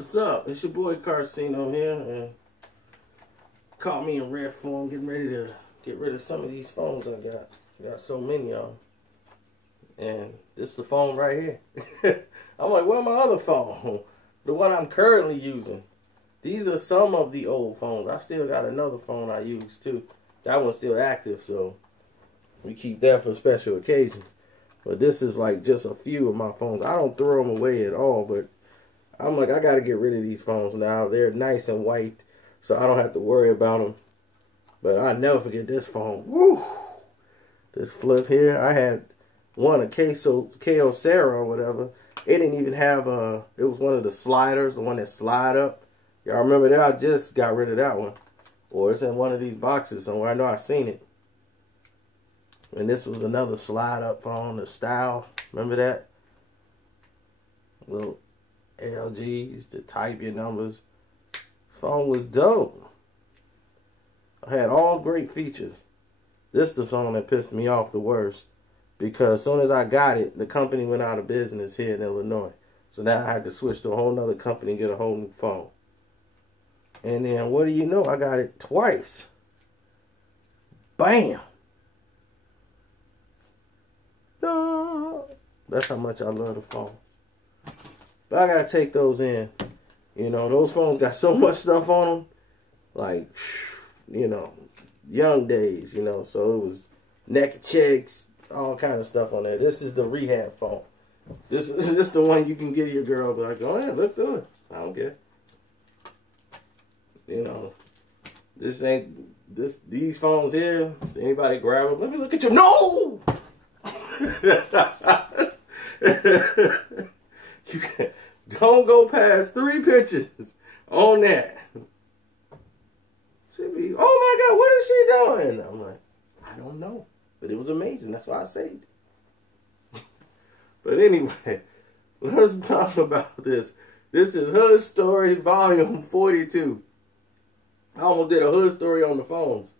What's up? It's your boy Karceno here, and caught me in rare form, getting ready to get rid of some of these phones I got. Got so many of them, and this is the phone right here. I'm like, where's my other phone? The one I'm currently using. These are some of the old phones. I still got another phone I use too. That one's still active, so we keep that for special occasions. But this is like just a few of my phones. I don't throw them away at all, but I'm like, I got to get rid of these phones now. They're nice and white, so I don't have to worry about them. But I'll never forget this phone. Woo! This flip here. I had one, a Karceno or whatever. It didn't even have a, it was one of the sliders, the one that slide up. Y'all remember that? I just got rid of that one. Or it's in one of these boxes somewhere. I know I've seen it. And this was another slide up phone, the style. Remember that? Little LGs to type your numbers. This phone was dope. I had all great features. This is the phone that pissed me off the worst, because as soon as I got it, the company went out of business here in Illinois. So now I had to switch to a whole nother company and get a whole new phone. And then what do you know? I got it twice. Bam! No. That's how much I love the phone. But I gotta take those in. You know, those phones got so much stuff on them. Like, you know, young days, you know. So it was naked chicks, all kind of stuff on there. This is the rehab phone. This is the one you can give your girl, be like, go ahead, look through it. I don't care. You know, this ain't, these phones here, anybody grab them, let me look at you. No! You don't go past 3 pictures on that. She'd be, oh my God, what is she doing? I'm like, I don't know. But it was amazing. That's why I saved it. But anyway, let's talk about this. This is Hood Story Volume 42. I almost did a hood story on the phones,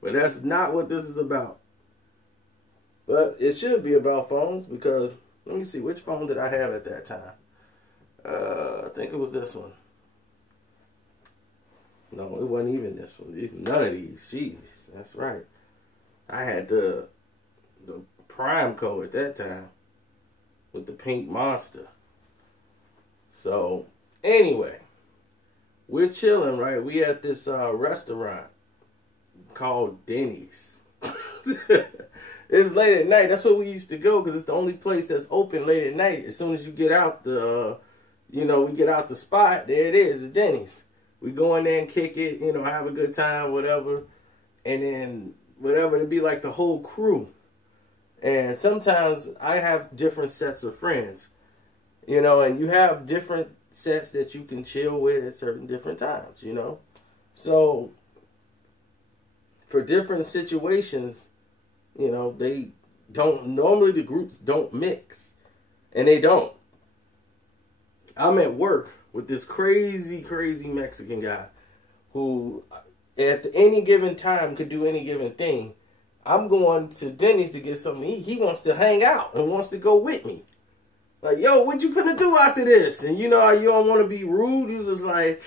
but that's not what this is about. But it should be about phones, because let me see, which phone did I have at that time? I think it was this one. No, it wasn't even this one. None of these. Jeez, that's right. I had the Prime code at that time with the pink monster. So anyway, we're chilling, right? We at this restaurant called Dennys. It's late at night. That's where we used to go, because it's the only place that's open late at night. As soon as you get out the, you know, we get out the spot, there it is, it's Denny's. We go in there and kick it, you know, have a good time, whatever. And then, whatever, it'd be like the whole crew. And sometimes I have different sets of friends, you know, and you have different sets that you can chill with at certain different times, you know. So, for different situations, you know, they don't, normally the groups don't mix. And they don't. I'm at work with this crazy Mexican guy who at any given time could do any given thing. I'm going to Denny's to get something to eat. He wants to hang out and wants to go with me. Like, yo, what you finna do after this? And you know, you don't want to be rude. You just like,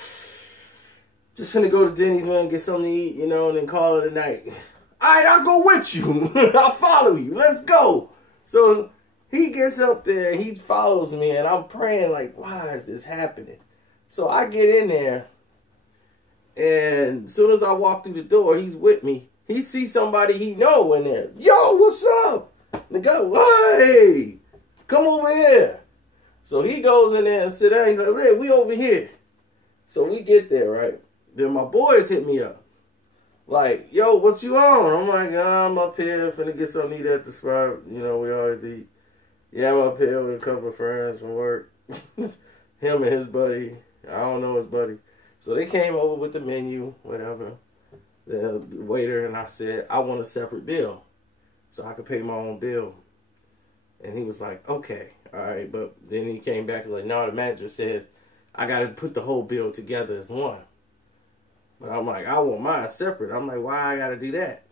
just finna go to Denny's, man, get something to eat, you know, and then call it a night. All right, I'll go with you. I'll follow you. Let's go. So he gets up there, he follows me, and I'm praying like, why is this happening? So I get in there, and as soon as I walk through the door, he's with me. He sees somebody he know in there. Yo, what's up? The guy, hey, come over here. So he goes in there and sit down. He's like, hey, we over here. So we get there, right? Then my boys hit me up. Like, yo, what you on? I'm like, I'm up here finna get something to eat at the spot. You know, we always eat. Yeah, I'm up here with a couple of friends from work. Him and his buddy. I don't know his buddy. So they came over with the menu, whatever. The waiter and I said, I want a separate bill so I could pay my own bill. And he was like, okay, all right. But then he came back and like, no, the manager says I got to put the whole bill together as one. But I'm like, I want mine separate. I'm like, why I got to do that?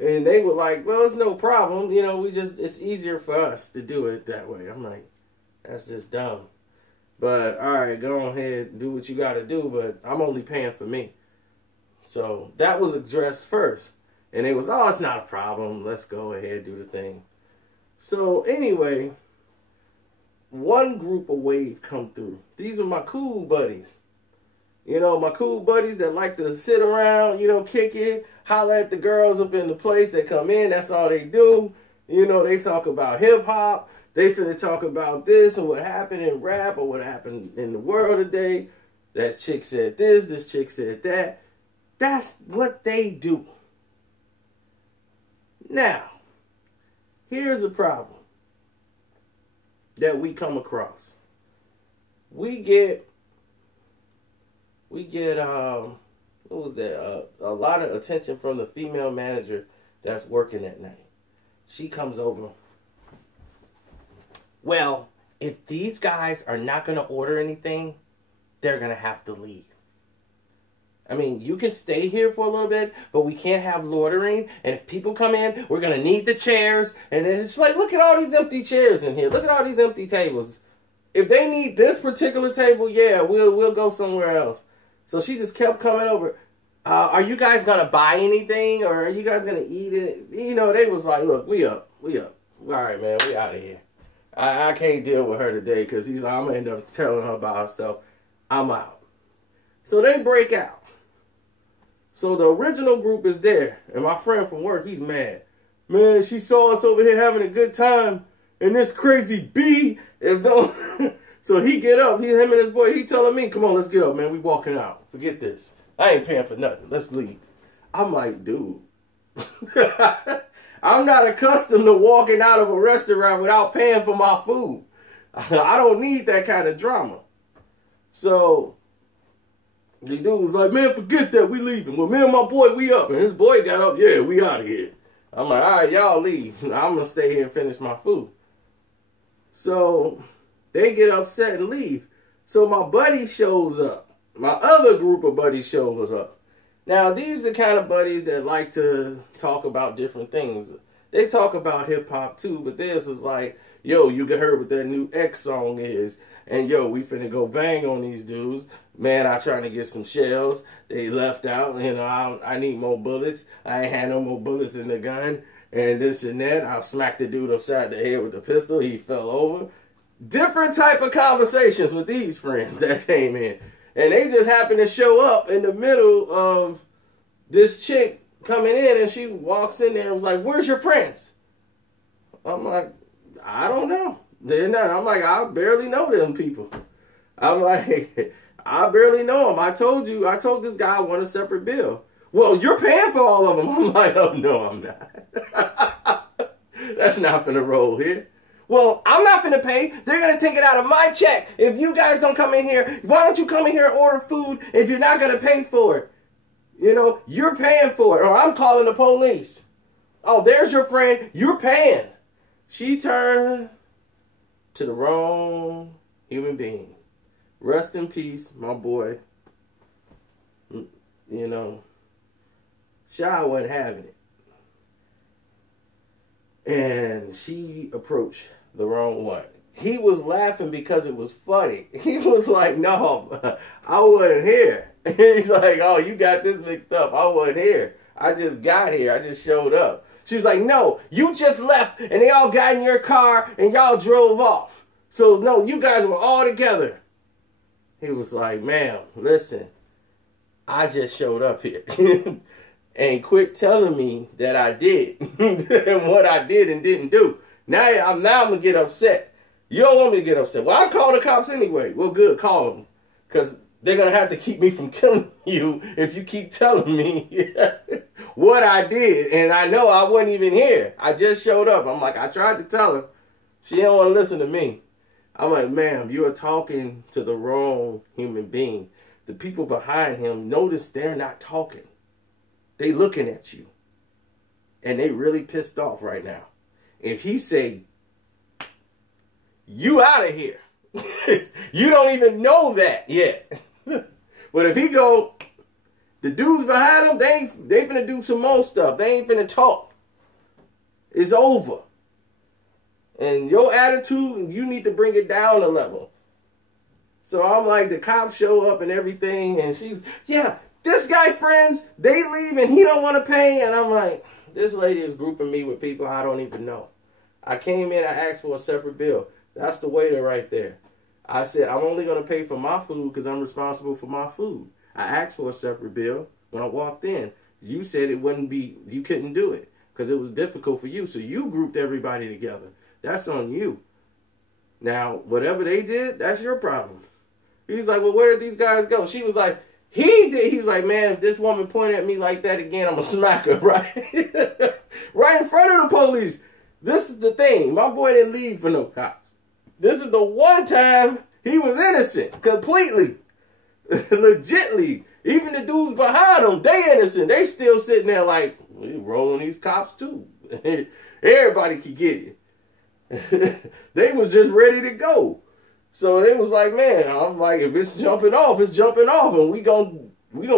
And they were like, well, it's no problem. You know, it's easier for us to do it that way. I'm like, that's just dumb. But, all right, go ahead, do what you got to do, but I'm only paying for me. So that was addressed first. And it was, oh, it's not a problem. Let's go ahead, do the thing. So anyway, one group of wave come through. These are my cool buddies. You know, my cool buddies that like to sit around, you know, kick it, holler at the girls up in the place that come in. That's all they do. You know, they talk about hip-hop. They finna talk about this and what happened in rap or what happened in the world today. That chick said this chick said that. That's what they do. Now, here's a problem that we come across. We get what was that? A lot of attention from the female manager that's working at night. She comes over. Well, if these guys are not going to order anything, they're going to have to leave. I mean, you can stay here for a little bit, but we can't have loitering. And if people come in, we're going to need the chairs. And it's like, look at all these empty chairs in here. Look at all these empty tables. If they need this particular table, yeah, we'll go somewhere else. So she just kept coming over. Are you guys going to buy anything? Or are you guys going to eat it? You know, they was like, look, we up. All right, man, we out of here. I can't deal with her today because I'm going to end up telling her about herself. I'm out. So they break out. So the original group is there. And my friend from work, he's mad. Man, she saw us over here having a good time. And this crazy B is going. So he get up. Him and his boy, he telling me, come on, let's get up, man. We walking out. Forget this. I ain't paying for nothing. Let's leave. I'm like, dude. I'm not accustomed to walking out of a restaurant without paying for my food. I don't need that kind of drama. So the dude was like, man, forget that. We leaving. Well, me and my boy, we up. And his boy got up. Yeah, we out of here. I'm like, all right, y'all leave. I'm going to stay here and finish my food. So they get upset and leave. So my buddy shows up. My other group of buddies shows up. Now, these are the kind of buddies that like to talk about different things. They talk about hip-hop too, but this is like, yo, you can hear what their new X song is. And yo, we finna go bang on these dudes. Man, I trying to get some shells. They left out. You know, I need more bullets. I ain't had no more bullets in the gun. And this and that. I smacked the dude upside the head with the pistol. He fell over. Different type of conversations with these friends that came in. And they just happened to show up in the middle of this chick coming in, and she walks in there and was like, where's your friends? I'm like, I don't know. They're not. I'm like, I barely know them people. I'm like, I barely know them. I told this guy I want a separate bill. Well, you're paying for all of them. I'm like, oh, no, I'm not. That's not finna roll here. Well, I'm not finna pay. They're gonna take it out of my check. If you guys don't come in here, why don't you come in here and order food if you're not gonna pay for it? You know, you're paying for it, or I'm calling the police. Oh, there's your friend. You're paying. She turned to the wrong human being. Rest in peace, my boy. You know, Shy wasn't having it. And she approached the wrong one. He was laughing because it was funny. He was like, no, I wasn't here. He's like, oh, you got this mixed up. I wasn't here. I just got here. I just showed up. She was like, no, you just left and they all got in your car and y'all drove off. So, no, you guys were all together. He was like, ma'am, listen, I just showed up here. And quit telling me that I did and what I did and didn't do. Now I'm going to get upset. You don't want me to get upset. Well, I'll call the cops anyway. Well, good, call them. Because they're going to have to keep me from killing you if you keep telling me what I did. And I know I wasn't even here. I just showed up. I'm like, I tried to tell her. She don't want to listen to me. I'm like, ma'am, you are talking to the wrong human being. The people behind him, notice they're not talking. They looking at you. And they really pissed off right now. If he say, you out of here. You don't even know that yet. But if he go, the dudes behind him, they finna do some more stuff. They ain't finna talk. It's over. And your attitude, you need to bring it down a level. So I'm like, the cops show up and everything, and she's, yeah, this guy friends, they leave and he don't want to pay. And I'm like, this lady is grouping me with people I don't even know. I came in, I asked for a separate bill. That's the waiter right there. I said, I'm only going to pay for my food because I'm responsible for my food. I asked for a separate bill when I walked in. You said it wouldn't be, you couldn't do it because it was difficult for you. So you grouped everybody together. That's on you. Now, whatever they did, that's your problem. He's like, well, where did these guys go? She was like, he did. He was like, man, if this woman pointed at me like that again, I'm going to smack her, right? Right in front of the police. This is the thing. My boy didn't leave for no cops. This is the one time he was innocent, completely. Legitly. Even the dudes behind him, they innocent. They still sitting there like, we rolling these cops too. Everybody could get it. They was just ready to go. So they was like, man, I'm like, if it's jumping off, it's jumping off, and we gonna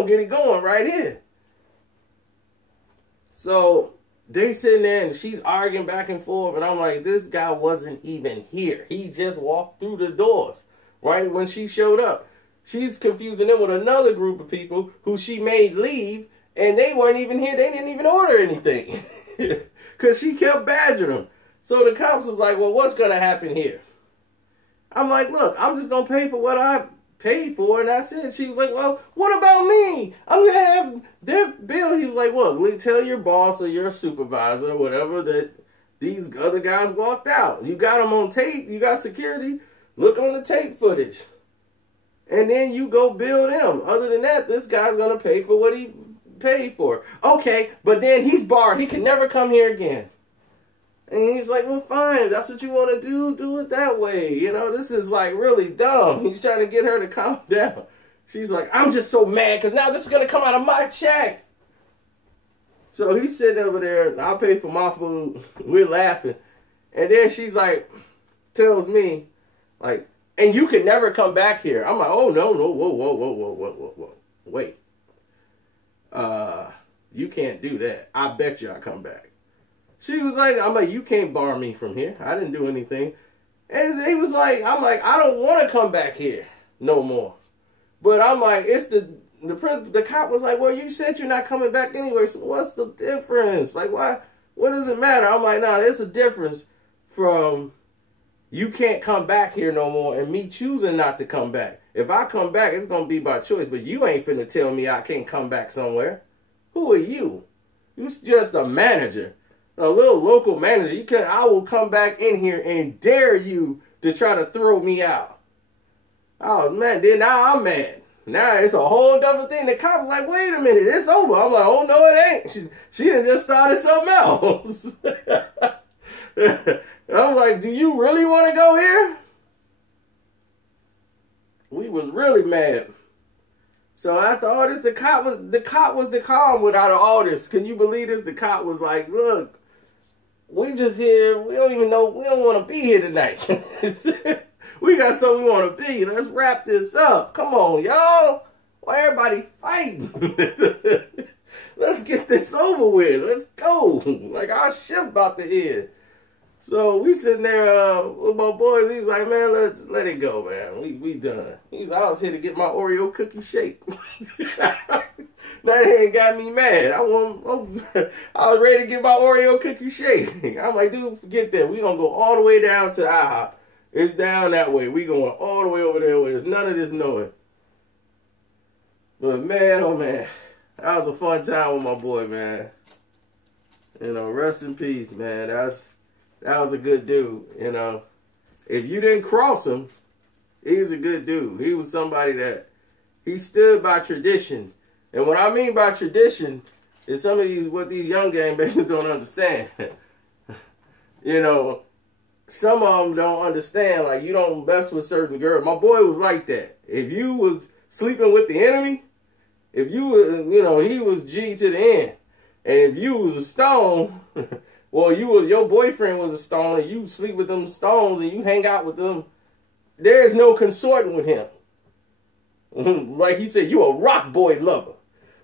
get it going right here. So they sitting there, and she's arguing back and forth, and I'm like, this guy wasn't even here. He just walked through the doors right when she showed up. She's confusing them with another group of people who she made leave, and they weren't even here. They didn't even order anything because she kept badgering them. So the cops was like, well, what's going to happen here? I'm like, look, I'm just going to pay for what I paid for, and that's it. She was like, well, what about me? I'm going to have their bill. He was like, well, tell your boss or your supervisor or whatever that these other guys walked out. You got them on tape. You got security. Look on the tape footage. And then you go bill them. Other than that, this guy's going to pay for what he paid for. Okay, but then he's barred. He can never come here again. And he's like, well, fine, that's what you want to do it that way. You know, this is like really dumb. He's trying to get her to calm down. She's like, I'm just so mad because now this is going to come out of my check. So he's sitting over there, and I'll pay for my food. We're laughing. And then she's like, tells me, like, and you can never come back here. I'm like, oh, no, whoa. Wait. You can't do that. I bet you I come back. She was like, I'm like, you can't bar me from here. I didn't do anything. And they was like, I'm like, I don't want to come back here no more. But I'm like, it's the cop was like, well, you said you're not coming back anyway, so what's the difference? Like, why? What does it matter? I'm like, nah, there's a difference from you can't come back here no more and me choosing not to come back. If I come back, it's going to be by choice, but you ain't finna tell me I can't come back somewhere. Who are you? You're just a manager. A little local manager. I will come back in here and dare you to try to throw me out. Oh, man, then now I'm mad. Now it's a whole different thing. The cop was like, wait a minute, it's over. I'm like, oh, no, it ain't. She done just started something else. I'm like, do you really want to go here? We was really mad. So after all this, the cop was the calm without all this. Can you believe this? The cop was like, look, we just here, we don't even know, we don't want to be here tonight. We got something we want to be. Let's wrap this up. Come on, y'all. Why everybody fighting? Let's get this over with. Let's go. Like our shift about to end. So we sitting there with my boys. He's like, man, let's let it go, man. We done. I was here to get my Oreo cookie shake. That ain't got me mad. I was ready to get my Oreo cookie shake. I'm like, dude, forget that. We gonna go all the way down to IHOP. It's down that way. We going all the way over there where there's none of this knowing. But man, oh man, that was a fun time with my boy, man. You know, rest in peace, man. That was a good dude, you know. If you didn't cross him, he's a good dude. He was somebody that he stood by tradition. And what I mean by tradition is some of what these young gang bangers don't understand. You know, some of them don't understand, like, you don't mess with certain girls. My boy was like that. If you was sleeping with the enemy, if you were, you know, he was G to the end. And if you was a stone, well, your boyfriend was a stone, and you sleep with them stones, and you hang out with them, there's no consorting with him. Like he said, you a rock boy lover.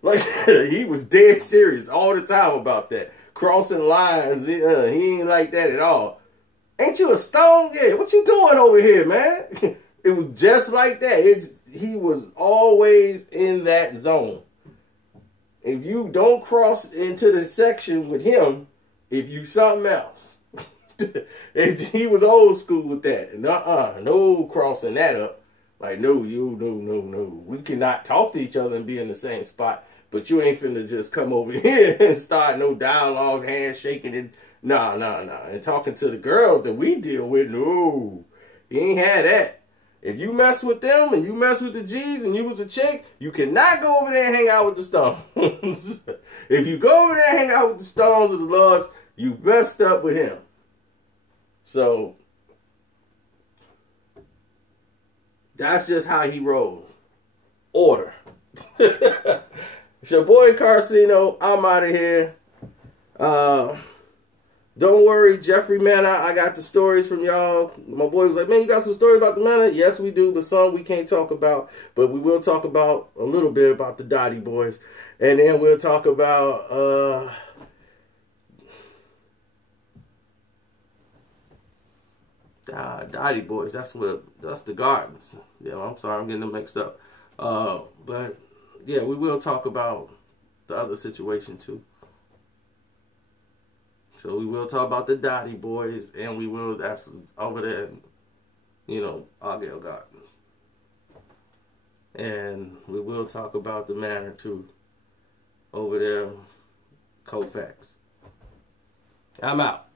Like, he was dead serious all the time about that. Crossing lines, he ain't like that at all. Ain't you a stone? Yeah, what you doing over here, man? It was just like that. He was always in that zone. If you don't cross into the section with him, if you something else. He was old school with that. And no crossing that up. Like, no. We cannot talk to each other and be in the same spot. But you ain't finna just come over here and start no dialogue, handshaking, and nah. And talking to the girls that we deal with, no. He ain't had that. If you mess with them and you mess with the G's and you was a chick, you cannot go over there and hang out with the Stones. If you go over there and hang out with the Stones or the Lords, you messed up with him. So, that's just how he rolled. Order. It's your boy Karceno. I'm out of here. Don't worry, Jeffrey Manor. I got the stories from y'all. My boy was like, man, you got some stories about the Manor? Yes, we do, but some we can't talk about. But we will talk about a little bit about the Dottie boys. And then we'll talk about Dottie boys. That's the Gardens. Yeah, I'm sorry, I'm getting them mixed up. But yeah, we will talk about the other situation too. So we will talk about the Dottie boys, and we will, that's over there, you know, Argyle Gardens. And we will talk about the Manor too, over there, Colfax. I'm out.